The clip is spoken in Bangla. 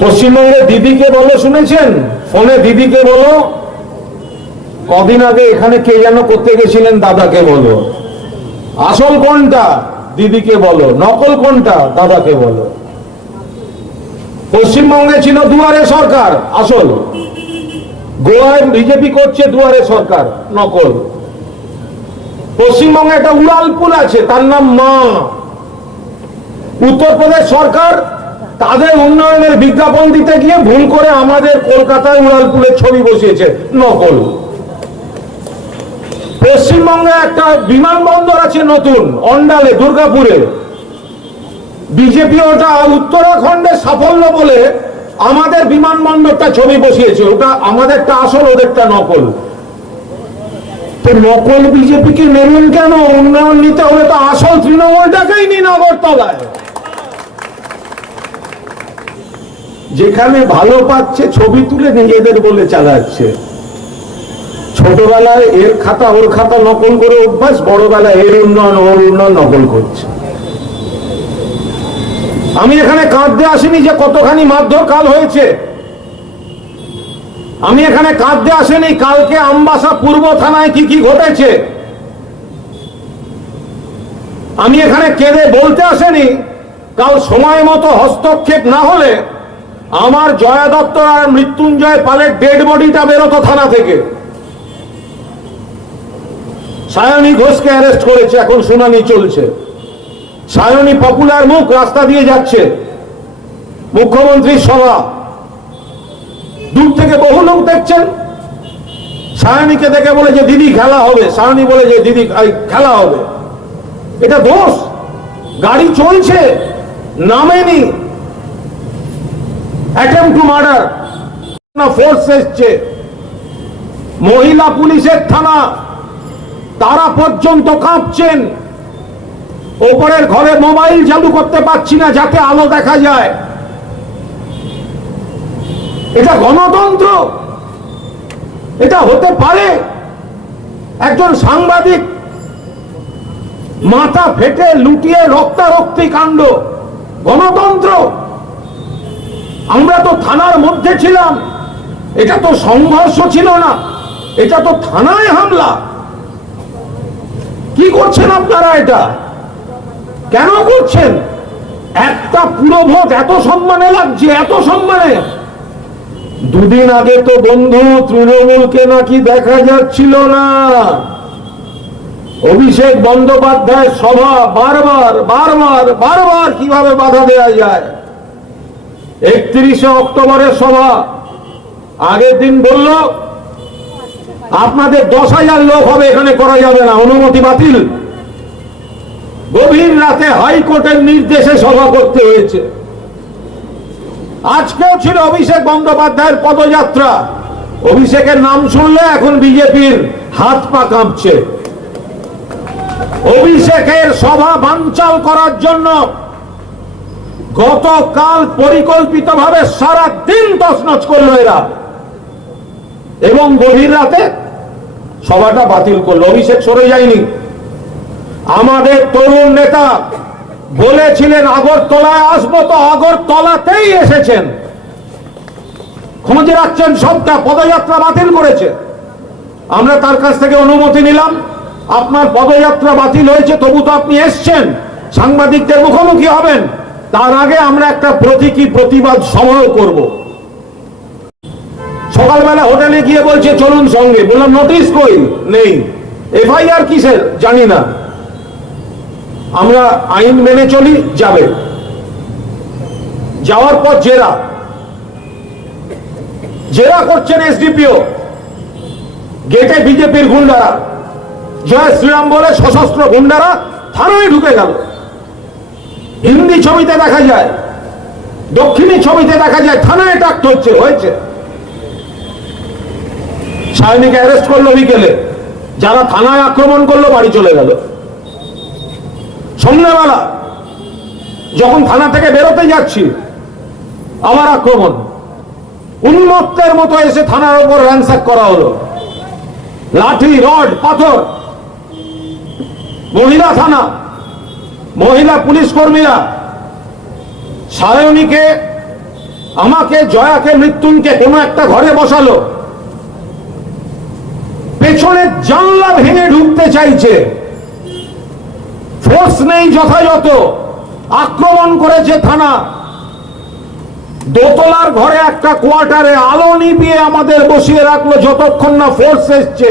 পশ্চিমবঙ্গে দিদিকে বলো শুনেছেন? ফোনে দিদিকে বলো। কদিন আগে এখানে কে যেন করতে গেছিলেন দাদাকে বলো। আসল কোনটা? দিদিকে বলো। নকল কোনটা? দাদাকে বলো। পশ্চিমবঙ্গে ছিল দুয়ারে সরকার আসল, গোয়ায় বিজেপি করছে দুয়ারে সরকার নকল। পশ্চিমবঙ্গে একটা উড়ালপুল আছে, তার নাম মা। উত্তরপ্রদেশ সরকার তাদের উন্নয়নের বিজ্ঞাপন দিতে গিয়ে ভুল করে আমাদের কলকাতায় উড়ালপুলের ছবি বসিয়েছে, নকল। পশ্চিমবঙ্গে একটা বিমানবন্দর আছে নতুন, অন্ডালে, দুর্গাপুরে। বিজেপি ওটা উত্তরাখণ্ডের সাফল্য বলে আমাদের বিমানবন্দরটা ছবি বসিয়েছে। ওটা আমাদেরটা আসল, ওদেরটা নকল। তো নকল বিজেপিকে নেবেন কেন? উন্নয়ন নিতে হলে তো আসল তৃণমূলটাকেই নিন আগরতলায়। যেখানে ভালো পাচ্ছে ছবি তুলে নিজেদের বলে চালাচ্ছে। ছোটবেলায় এর খাতা ওর খাতা নকল করে অভ্যাস, বড়বেলায় এর উন্নয়ন ওর উন্নয়ন নকল করছে। আমি এখানে কাঁদতে আসিনি যে কতখানি মারধর কাল হয়েছে। আমি এখানে কাঁদতে আসিনি কালকে আমবাসা পূর্ব থানায় কি কি ঘটেছে। আমি এখানে কেঁদে বলতে আসেনি কাল সময় মতো হস্তক্ষেপ না হলে আমার জয়া দত্ত আর মৃত্যুঞ্জয় পালের ডেড বডিটা বেরোতো থানা থেকে। সায়নী ঘোষকে অ্যারেস্ট করেছে, এখন শুনানি চলছে। সায়নী পপুলার মুখ, রাস্তা দিয়ে যাচ্ছে, মুখ্যমন্ত্রীর সভা, দূর থেকে বহু লোক দেখছেন। সায়নীকে দেখে বলে যে দিদি খেলা হবে, সায়নী বলে যে দিদি খেলা হবে। এটা দোষ। গাড়ি চলছে, নামেনি। অ্যাটেম্প টু মার্ডার, ফোর্স এসছে, মহিলা পুলিশের থানা, তারা পর্যন্ত কাঁপছেন। ওপরের ঘরে মোবাইল চালু করতে পারছি না যাতে আলো দেখা যায়। এটা গণতন্ত্র? এটা হতে পারে? একজন সাংবাদিক মাথা ফেটে লুটিয়ে রক্তারক্তি কাণ্ড, গণতন্ত্র? আমরা তো থানার মধ্যে ছিলাম, এটা তো সংঘর্ষ ছিল না, এটা তো থানায় হামলা। কি করছেন আপনারা? এটা কেন করছেন? একটা পুরো ভোট এত সম্মানে লাগছে, এত সম্মানে। দুদিন আগে তো বন্ধু তৃণমূলকে নাকি দেখা যাচ্ছিল না। অভিষেক বন্দ্যোপাধ্যায়ের সভা বারবার বারবার বারবার কিভাবে বাধা দেওয়া যায়। 31শে অক্টোবরের সভা, আগের দিন বলল আপনাদের 10,000 লোক হবে, এখানে করা যাবে না, অনুমতি বাতিল। গভীর রাতে হাইকোর্টের নির্দেশে সভা করতে হয়েছে। আজকেও ছিল অভিষেক বন্দ্যোপাধ্যায়ের পদযাত্রা। অভিষেকের নাম শুনলে এখন বিজেপির হাত পা কাঁপছে। অভিষেকের সভা বানচাল করার জন্য গতকাল পরিকল্পিতভাবে সারা দিন তছনছ করলো এরা, এবং গভীর রাতে সভাটা বাতিল করলো। অভিষেক সরে যায়নি। আমাদের তরুণ নেতা বলেছিলেন আগরতলায় আসবো, তো আগরতলাতেই এসেছেন। খোঁজ রাখছেন সবটা, পদযাত্রা বাতিল করেছে। আমরা তার কাছ থেকে অনুমতি নিলাম, আপনার পদযাত্রা বাতিল হয়েছে, তবু তো আপনি এসছেন, সাংবাদিকদের মুখোমুখি হবেন। তার আগে আমরা একটা প্রতীকী প্রতিবাদ সভাও করব। সকালবেলা হোটেলে গিয়ে বলছে চলুন সঙ্গে। বললাম নোটিশ কই? নেই। এফআইআর কিসের? জানি না। আমরা আইন মেনে চলি। যাবে। যাওয়ার পর জেরা করছেন এসডিপিও। গেটে বিজেপির গুন্ডারা, জয় শ্রীরাম বলে সশস্ত্র গুন্ডারা থানায় ঢুকে গেল। হিন্দি ছবিতে দেখা যায়, দক্ষিণী ছবিতে দেখা যায় থানায় ডাকতে হয়েছে। সায়নীকে অ্যারেস্ট করলো বিকেলে। যারা থানায় আক্রমণ করলো বাড়ি চলে গেল। সন্ধ্যাবেলা যখন থানা থেকে বেরোতে যাচ্ছি আবার আক্রমণ। উন্মত্তের মতো এসে থানার উপর র্যানসাক করা হলো। লাঠি, রড, পাথর। মহিলা থানা, মহিলা পুলিশ কর্মীরা সায়নীকে আমাকে, জয়াকে, মৃত্যুঞ্জয়কে কোনো একটা ঘরে বসালো, পেছনের জানলা ভেঙে ঢুকতে চাইছে, ফোর্স নেই যথাযথ, আক্রমণ করেছে থানা, দোতলার ঘরে একটা কোয়ার্টারে আলো নিভিয়ে আমাদের বসিয়ে রাখলো যতক্ষণ না ফোর্স এসছে।